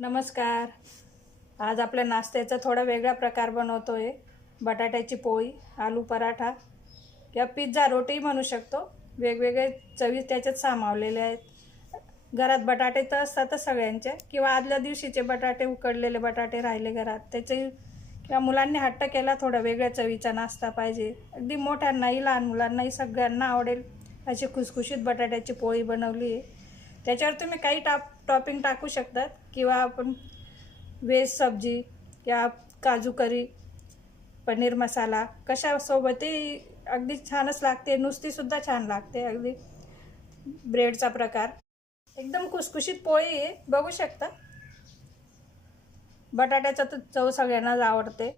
नमस्कार. आज आपल्या नाश्त्याचा थोडा वेगळा प्रकार बनवतो आहे बटाट्याची पोळी आलू पराठा किंवा पिझ्झा रोटी म्हणू शकतो. वेगवेगळे चवी त्याच्यात सामावलेले आहेत. घरात बटाटे तर असतातच सगळ्यांच्या किंवा आदल्या दिवशीचे बटाटे उकडलेले बटाटे राहिले घरात. त्याचे किंवा मुलांनी हट्ट केला थोडा वेगळ्या चवीचा नाश्ता पाहिजे. अगदी मोठ्यांनाही लहान मुलांनाही सगळ्यांना आवडेल अशी खुसखुशीत बटाट्याची पोळी बनवली आहे. त्याच्यावर तुम्ही काही टॉप टॉपिंग टाकू शकतात. किंवा आपण व्हेज सब्जी किंवा काजू करी पनीर मसाला कशासोबतही अगदी छानच लागते नुसतीसुद्धा छान लागते अगदी ब्रेडचा प्रकार. एकदम खुसखुशीत पोळी आहे बघू शकता. बटाट्याचा तर चव सगळ्यांनाच आवडते.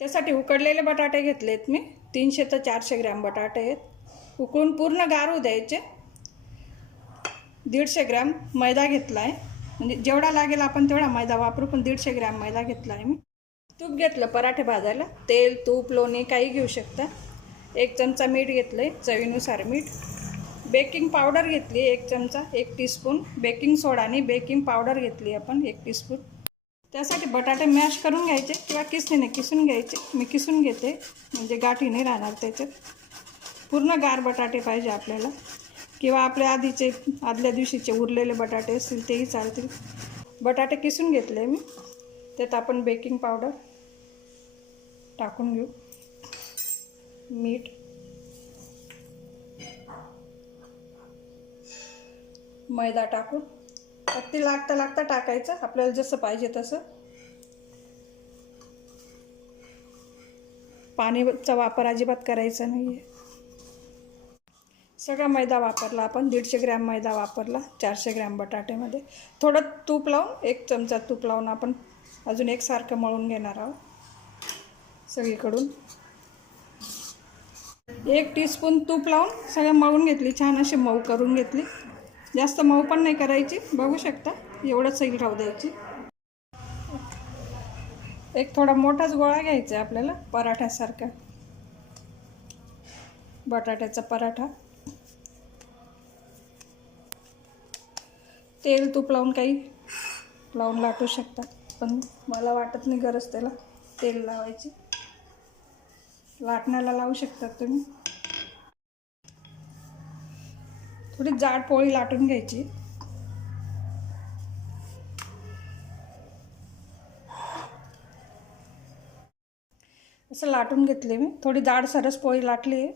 त्यासाठी उकडलेले बटाटे घेतलेत मी. तीनशे ते चारशे ग्रॅम बटाटे आहेत. उकळून पूर्ण गारू द्यायचे. दीडशे ग्रॅम मैदा घेतला आहे म्हणजे जेवढा लागेल आपण तेवढा मैदा वापरू पण दीडशे ग्रॅम मैदा घेतला आहे मी. तूप घेतलं पराठे भाजायला. तेल तूप लोणी काही घेऊ शकता. एक चमचा मीठ घेतलं आहे चवीनुसार मीठ. बेकिंग पावडर घेतली एक चमचा एक टीस्पून. बेकिंग सोडा आणि बेकिंग पावडर घेतली आपण एक टीस्पून. त्यासाठी बटाटे मॅश करून घ्यायचे किंवा किसणीने किसून घ्यायचे. मी किसून घेते म्हणजे गाठी नाही राहणार त्याच्यात. पूर्ण गार बटाटे पाहिजे आपल्याला. किंवा आपल्या आधीचे आदल्या दिवशीचे उरलेले बटाटे असतील तेही चालतील. बटाटे किसून घेतले मी. त्यात आपण बेकिंग पावडर टाकून घेऊ. मीठ. मैदा टाकून. अगदी लागता लागता टाकायचं. आपल्याला जसं पाहिजे तसं. पाणीचा वापर अजिबात करायचा नाही आहे सगळा मैदा वापरला आपण दीडशे ग्रॅम मैदा वापरला चारशे ग्रॅम बटाट्यामध्ये. थोडं तूप लावून एक चमचा तूप लावून आपण अजून एकसारखं मळून घेणार आहोत. सगळीकडून. एक टीस्पून तूप लावून सगळं मळून घेतली छान अशी मऊ करून घेतली. जास्त मऊ पण नाही करायची बघू शकता एवढंच सैल राहू द्यायची. एक थोडा मोठाच गोळा घ्यायचा आहे आपल्याला पराठ्यासारखा. बटाट्याचा पराठा. तेल तूप लावून काही लावून लाटू शकतात. पण मला वाटत नाही गरज त्याला तेल लावायची. लाटण्याला लावू शकतात तुम्ही. थोडी जाड पोळी लाटून घ्यायची. असं लाटून घेतले मी. थोडी जाड सरस पोळी लाटली आहे.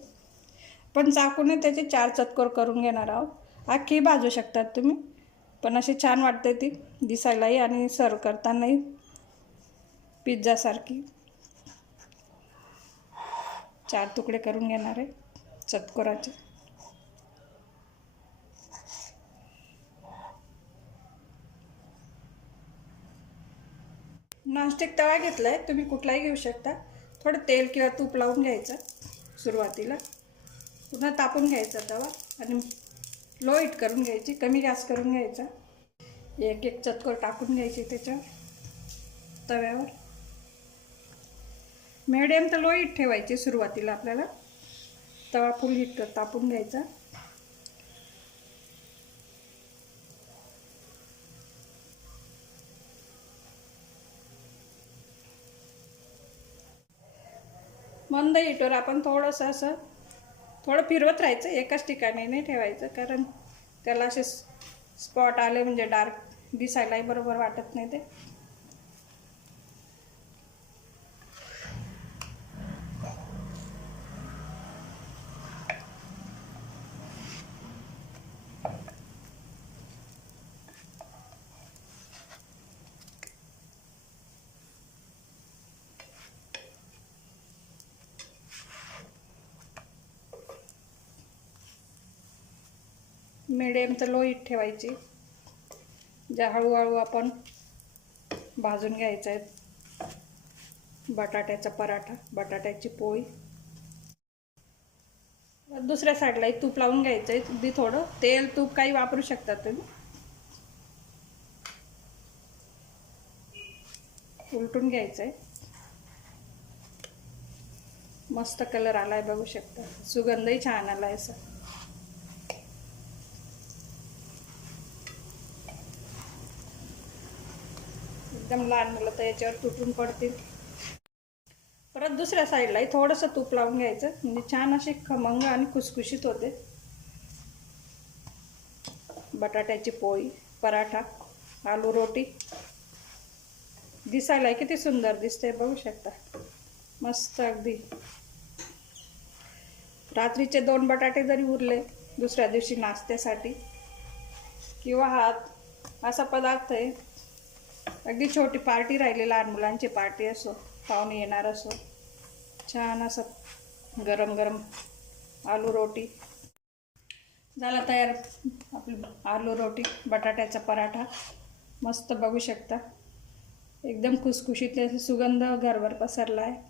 पण चाकूने त्याचे चार चतकोर करून घेणार आहोत. अख्खी भाजू शकतात तुम्ही. पण अशी छान वाटते ती दिसायलाही आणि सर्व करतानाही पिझ्झासारखी. चार तुकडे करून घेणार आहे चतकोराचे नॉनस्टिक तवा घेतला आहे तुम्ही कुठलाही घेऊ शकता. थोडं तेल किंवा तूप लावून घ्यायचं सुरुवातीला. पुन्हा तापून घ्यायचा तवा आणि लो हिट करून घ्यायची कमी गॅस करून घ्यायचा. एक एक चतकोर टाकून घ्यायची त्याच्यावर तव्यावर. मिडियम तर लो हिट ठेवायची सुरुवातीला आपल्याला. तवा फुल हिट कर तापून घ्यायचा. मंद हिटवर आपण थोडंसं असं थोडं फिरवत राहायचं एकाच ठिकाणी नाही ठेवायचं कारण त्याला असे स्पॉट आले म्हणजे डार्क दिसायलाही बरोबर वाटत नाही ते. मिडियम तर लो ठेवायची. ज्या हळूहळू आपण भाजून घ्यायचं आहे. बटाट्याचा पराठा बटाट्याची पोळी. दुसऱ्या साईडलाही तूप लावून घ्यायचं आहे. अगदी थोडं. तेल तूप काही वापरू शकता तुम्ही. उलटून घ्यायचं आहे. मस्त कलर आलाय बघू शकता. सुगंधही छान आलाय असं. एकदम लहान मुलं तर याच्यावर तुटून पडतील. परत दुसऱ्या साईडलाही थोडंसं तूप लावून घ्यायचं. म्हणजे छान असे खमंग आणि खुसखुशीत होते. बटाट्याची पोळी पराठा आलू रोटी. दिसायला किती सुंदर दिसते बघू शकता. मस्त अगदी. रात्रीचे दोन बटाटे जरी उरले दुसऱ्या दिवशी नाश्त्यासाठी किंवा हा असा पदार्थ आहे अगदी छोटी पार्टी राहिली लहान मुलांची पार्टी असो पाहुणे येणार असो. छान असं गरम गरम आलू रोटी. झाला तयार आपली आलू रोटी बटाट्याचा पराठा. मस्त बघू शकता. एकदम खुसखुशीत असा सुगंध घरभर पसरला आहे